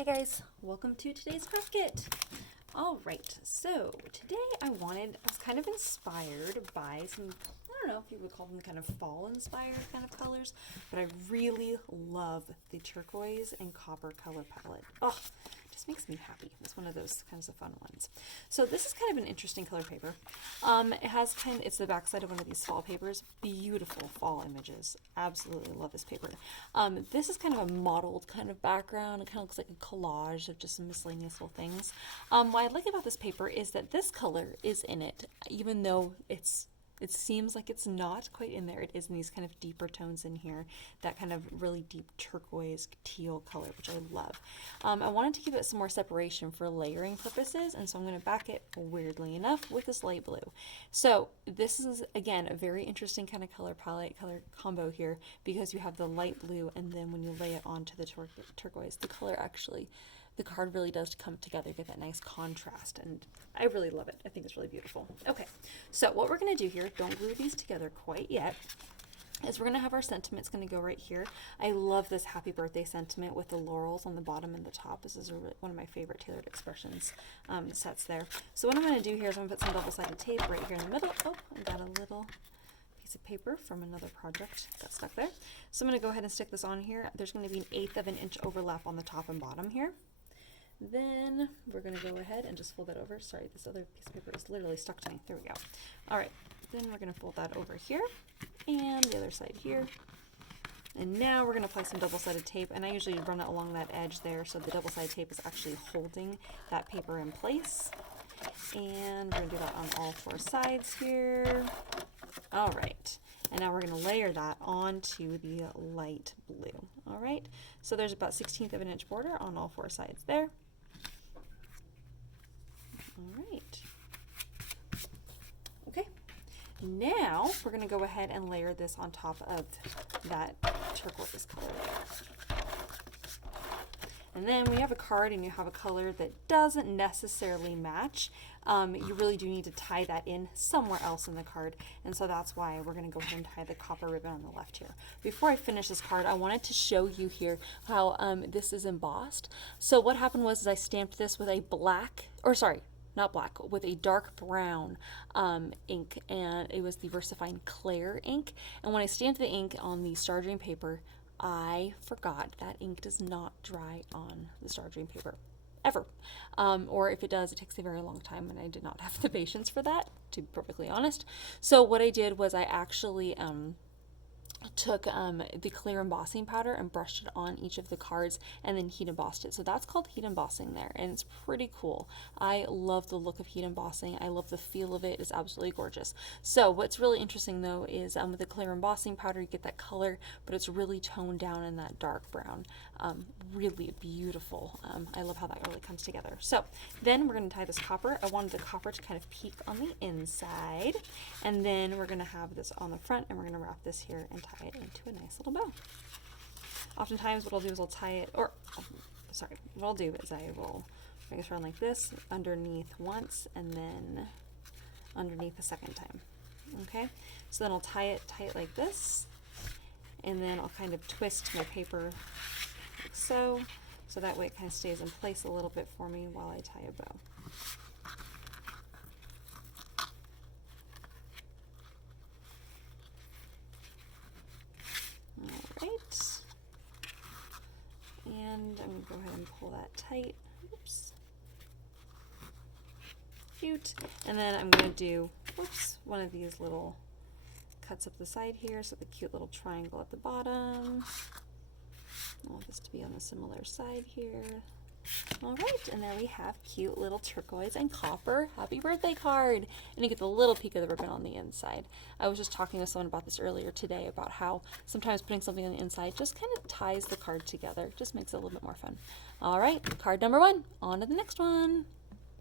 Hi guys, welcome to today's craft kit. Alright, so today I was kind of inspired by some, I don't know if you would call them kind of fall inspired kind of colors, but I really love the turquoise and copper color palette. Oh, it just makes me happy. It's one of those kinds of fun ones. So this is kind of an interesting color paper. It's the backside of one of these fall papers. Beautiful fall images. Absolutely love this paper. This is kind of a mottled kind of background. It kind of looks like a collage of just some miscellaneous little things. What I like about this paper is that this color is in it, even though it seems like it's not quite in there. It is in these kind of deeper tones in here, that kind of really deep turquoise teal color, which I love. I wanted to give it some more separation for layering purposes, and so I'm going to back it, weirdly enough, with this light blue. So this is, again, a very interesting kind of color palette, color combo here, because you have the light blue, and then when you lay it onto the turquoise, the card really does come together, get that nice contrast, and I really love it. I think it's really beautiful. Okay, so what we're going to do here, don't glue these together quite yet, is we're going to have our sentiments going to go right here. I love this happy birthday sentiment with the laurels on the bottom and the top. This is one of my favorite tailored expressions sets there. So what I'm going to do here is I'm going to put some double-sided tape right here in the middle. Oh, I got a little piece of paper from another project got stuck there. So I'm going to go ahead and stick this on here. There's going to be an 1/8 of an inch overlap on the top and bottom here. Then we're going to go ahead and just fold that over. Sorry, this other piece of paper is literally stuck to me. There we go. All right, then we're going to fold that over here and the other side here. And now we're going to apply some double-sided tape, and I usually run it along that edge there, so the double-sided tape is actually holding that paper in place. And we're going to do that on all 4 sides here. All right. And now we're going to layer that onto the light blue. All right. So there's about 1/16 of an inch border on all 4 sides there. All right. Okay. Now we're going to go ahead and layer this on top of that turquoise color. And then when you have a card and you have a color that doesn't necessarily match, you really do need to tie that in somewhere else in the card. And so that's why we're going to go ahead and tie the copper ribbon on the left here. Before I finish this card, I wanted to show you here how this is embossed. So what happened was I stamped this with a with a dark brown ink, and it was the VersaFine Clair ink. And when I stamped the ink on the Star Dream paper, I forgot that ink does not dry on the Star Dream paper, ever. Or if it does, it takes a very long time, and I did not have the patience for that, to be perfectly honest. So what I did was I actually took the clear embossing powder and brushed it on each of the cards and then heat embossed it. So that's called heat embossing there, and it's pretty cool. I love the look of heat embossing. I love the feel of it. It's absolutely gorgeous. So what's really interesting though is with the clear embossing powder you get that color, but it's really toned down in that dark brown. Really beautiful. I love how that really comes together. So then we're going to tie this copper. I wanted the copper to kind of peek on the inside, and then we're going to have this on the front, and we're going to wrap this here and tie it into a nice little bow. Oftentimes what I'll do is I'll tie it, what I'll do is I will bring this around like this, underneath once, and then underneath a second time. Okay, so then I'll tie it like this, and then I'll kind of twist my paper like so that way it kind of stays in place a little bit for me while I tie a bow. Alright, and I'm going to go ahead and pull that tight. Oops. Cute. And then I'm going to do, one of these little cuts up the side here, so the cute little triangle at the bottom. I want this to be on a similar side here. Alright, and there we have cute little turquoise and copper happy birthday card. And you get the little peek of the ribbon on the inside. I was just talking to someone about this earlier today, about how sometimes putting something on the inside just kind of ties the card together. Just makes it a little bit more fun. Alright, card number 1. On to the next one.